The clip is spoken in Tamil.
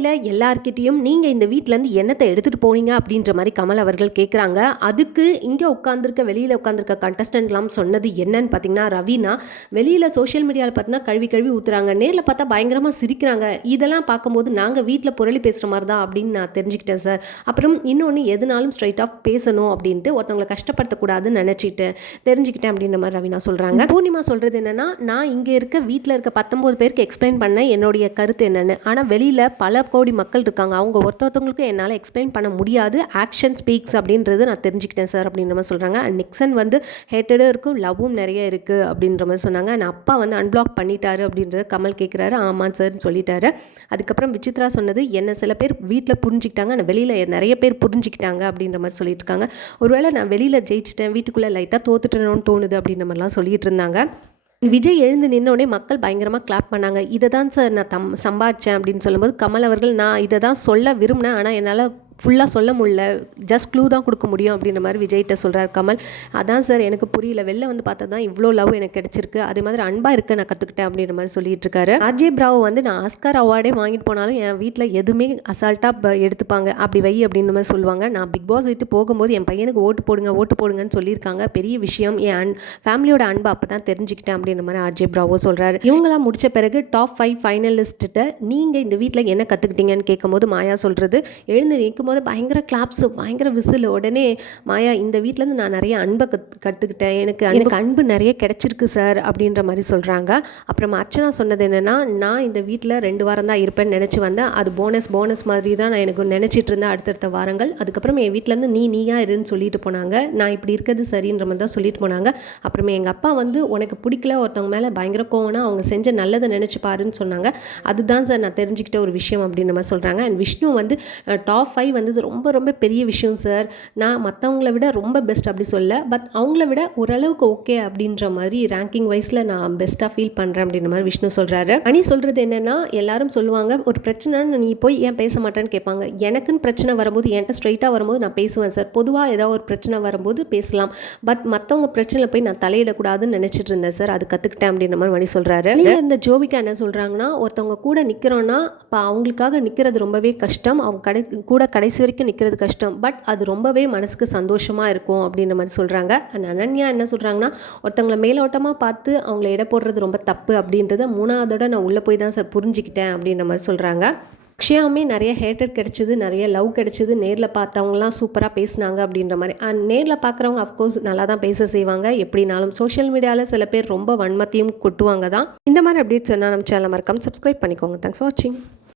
காலையில் எல்லார்கிட்டையும் நீங்கள் இந்த வீட்டிலேருந்து என்னத்தை எடுத்துகிட்டு போனீங்க அப்படின்ற மாதிரி கமல் அவர்கள் கேட்குறாங்க. அதுக்கு இங்கே உட்காந்துருக்க வெளியில் உட்காந்துருக்க கண்டஸ்டன்ட்லாம் சொன்னது என்னன்னு பார்த்தீங்கன்னா, ரவீனா வெளியில் சோஷியல் மீடியாவில் பார்த்தீங்கன்னா கழுவி கழுவி ஊற்றுறாங்க, நேரில் பார்த்தா பயங்கரமாக சிரிக்கிறாங்க, இதெல்லாம் பார்க்கும்போது நாங்கள் வீட்டில் புரளி பேசுகிற மாதிரி தான் அப்படின்னு நான் தெரிஞ்சுக்கிட்டேன் சார். அப்புறம் இன்னொன்று எதுனாலும் ஸ்ட்ரைட் ஆஃப் பேசணும் அப்படின்ட்டு ஒருத்தவங்களை கஷ்டப்படுத்தக்கூடாதுன்னு தெரிஞ்சுக்கிட்டேன் அப்படின்ற மாதிரி ரவீனா சொல்கிறாங்க. பூர்ணிமா சொல்கிறது என்னென்னா, நான் இங்கே வீட்டில் இருக்க 19 பேருக்கு எக்ஸ்பிளைன் பண்ண என்னுடைய கருத்து என்னென்னு, ஆனால் வெளியில் பல கோடி மக்கள் இருக்காங்க, அவங்க ஒருத்தவங்களுக்கு என்னால் எக்ஸ்பிளைன் பண்ண முடியாது, ஆக்ஷன் ஸ்பீக்ஸ் அப்படின்றது நான் தெரிஞ்சுக்கிட்டேன் சார் அப்படின்ற மாதிரி சொல்கிறாங்க. அண்ட் நிக்சன் ஹேட்டடும் இருக்கும், லவ்வும் நிறைய இருக்குது அப்படின்ற மாதிரி சொன்னாங்க. அண்ட் அப்பா அன்பிளாக் பண்ணிட்டாரு அப்படின்றத கமல் கேட்குறாரு. ஆமாம் சார்னு சொல்லிட்டாரு. அதுக்கப்புறம் விசித்ரா சொன்னது, என்ன சில பேர் வீட்டில் புரிஞ்சுக்கிட்டாங்க, ஆனால் வெளியில் நிறைய பேர் புரிஞ்சுக்கிட்டாங்க அப்படின்ற மாதிரி சொல்லிட்டு இருக்காங்க. ஒருவேளை நான் வெளியில் ஜெயிச்சிட்டேன், வீட்டுக்குள்ளே லைட்டாக தோத்துட்டேன்னு தோணுது அப்படின்ற மாதிரிலாம் சொல்லிட்டு இருந்தாங்க. விஜய் எழுந்து நின்னோடனே மக்கள் பயங்கரமாக கிளாப் பண்ணாங்க. இதை தான் சார் நான் சம்பாதிச்சேன் அப்படின்னு சொல்லும்போது கமல் அவர்கள், நான் இதை தான் சொல்ல விரும்பினேன், ஆனால் என்னால் ஃபுல்லாக சொல்ல முடியல, ஜஸ்ட் க்ளூ தான் கொடுக்க முடியும் அப்படின்ற மாதிரி விஜய்கிட்ட சொல்கிறார் கமல். அதான் சார் எனக்கு புரியல, வெளில பார்த்தா தான் இவ்வளோ லவ் எனக்கு கிடச்சிருக்கு, அதே மாதிரி அன்பாக இருக்க நான் கற்றுக்கிட்டேன் அப்படின்ற மாதிரி சொல்லிட்டு இருக்காரு. ஆர்ஜே பிராவோ நான் ஆஸ்கார் அவார்டே வாங்கிட்டு போனாலும் என் வீட்டில் எதுவுமே அசால்ட்டாக எடுத்துப்பாங்க, அப்படி வை அப்படின்ற மாதிரி சொல்லுவாங்க. நான் பிக் பாஸ் விட்டு போகும்போது என் பையனுக்கு ஓட்டு போடுங்கன்னு சொல்லியிருக்காங்க, பெரிய விஷயம், என் ஃபேமிலியோட அன்பை அப்போ தான் தெரிஞ்சுக்கிட்டேன் அப்படின்ற மாதிரி ஆர்ஜே பிராவோ சொல்கிறாரு. இவங்களாம் முடிச்ச பிறகு டாப் 5 ஃபைனலிஸ்ட்டு நீங்கள் இந்த வீட்டில் என்ன கற்றுக்கிட்டீங்கன்னு கேட்கும்போது மாயா சொல்கிறது, எழுந்து நிற்கும் போது பயங்கர கிளாப்ஸு, பயங்கர விசில். உடனே மாயா, இந்த வீட்டிலேருந்து நான் நிறைய அன்பை கற்றுக்கிட்டேன், எனக்கு அன்பு நிறைய கிடச்சிருக்கு சார் அப்படின்ற மாதிரி சொல்கிறாங்க. அப்புறம் அர்ச்சனா சொன்னது என்னென்னா, நான் இந்த வீட்டில் 2 வாரம் தான் இருப்பேன்னு நினச்சி வந்தேன், அது போனஸ் மாதிரி தான் நான் எனக்கு நினச்சிட்டு இருந்தேன் அடுத்தடுத்த வாரங்கள். அதுக்கப்புறம் என் வீட்டிலேருந்து நீயா இருன்னு சொல்லிட்டு போனாங்க, நான் இப்படி இருக்கிறது சரின்ற மாதிரி தான் சொல்லிட்டு போனாங்க. அப்புறமே எங்கள் அப்பா உனக்கு பிடிக்கல, ஒருத்தவங்க மேலே பயங்கர கோவம்னா அவங்க செஞ்ச நல்லதை நினச்சி பாருன்னு சொன்னாங்க. அதுதான் சார் நான் தெரிஞ்சுக்கிட்ட ஒரு விஷயம் அப்படின்ற மாதிரி சொல்கிறாங்க. அண்ட் விஷ்ணு டாப் 5 ரொம்ப ரொம்ப பெரிய விஷயம் சார், நான் மற்றவங்கள விட ரொம்ப பெஸ்ட் அப்படி சொல்ல, பட் அவங்கள விட ஓரளவுக்கு ஓகே அப்படின்ற மாதிரி ரேங்கிங் வைஸில் நான் பெஸ்ட்டாக ஃபீல் பண்ணுறேன் அப்படின்ற மாதிரி விஷ்ணு சொல்கிறாரு. அனி சொல்கிறது என்னென்னா, எல்லாரும் சொல்லுவாங்க ஒரு பிரச்சனைன்னு நீ போய் ஏன் பேச மாட்டேன்னு கேட்பாங்க. எனக்குன்னு பிரச்சனை வரும்போது என்கிட்ட ஸ்ட்ரைட்டாக வரும்போது நான் பேசுவேன் சார், பொதுவாக ஏதாவது ஒரு பிரச்சனை வரும்போது பேசலாம், பட் மற்றவங்க பிரச்சனையில் போய் நான் தலையிடக்கூடாதுன்னு நினச்சிட்டு இருந்தேன் சார், அது கற்றுக்கிட்டேன் அப்படின்ற மாதிரி மணி சொல்கிறாரு. இந்த ஜோபிகா என்ன சொல்கிறாங்கன்னா, ஒருத்தவங்க கூட நிற்கிறோன்னா இப்போ அவங்களுக்காக நிற்கிறது ரொம்பவே கஷ்டம், அவங்க கூட கடைசி வரைக்கும் நிற்கிறது கஷ்டம், பட் அது ரொம்பவே மனசுக்கு சந்தோஷமாக இருக்கும் அப்படின்ற மாதிரி சொல்கிறாங்க. அனன்யா என்ன சொல்கிறாங்கன்னா, ஒருத்தவங்களை மேலோட்டமாக பார்த்து அவங்கள எடை போடுறது ரொம்ப தப்பு அப்படின்றத 3ஆவதோட நான் உள்ளே போய் தான் சார் புரிஞ்சுக்கிட்டேன் அப்படின்ற மாதிரி சொல்கிறாங்க. அக்ஷயாவுமே நிறைய ஹேட்டர் கிடச்சிது, நிறைய லவ் கிடச்சிது, நேரில் பார்த்தவங்களாம் சூப்பராக பேசினாங்க அப்படின்ற மாதிரி. நேரில் பார்க்குறவங்க அஃப்கோர்ஸ் நல்லா தான் பேச செய்வாங்க, எப்படினாலும் சோஷியல் மீடியாவில் சில பேர் ரொம்ப வன்மத்தையும் கொட்டுவாங்க தான். இந்த மாதிரி அப்டேட்ஸ் சொன்னால் நம்ம சேனலை மறக்காம சப்ஸ்கிரைப் பண்ணிக்கோங்க. தேங்க்ஸ் ஃபார் வாட்சிங்.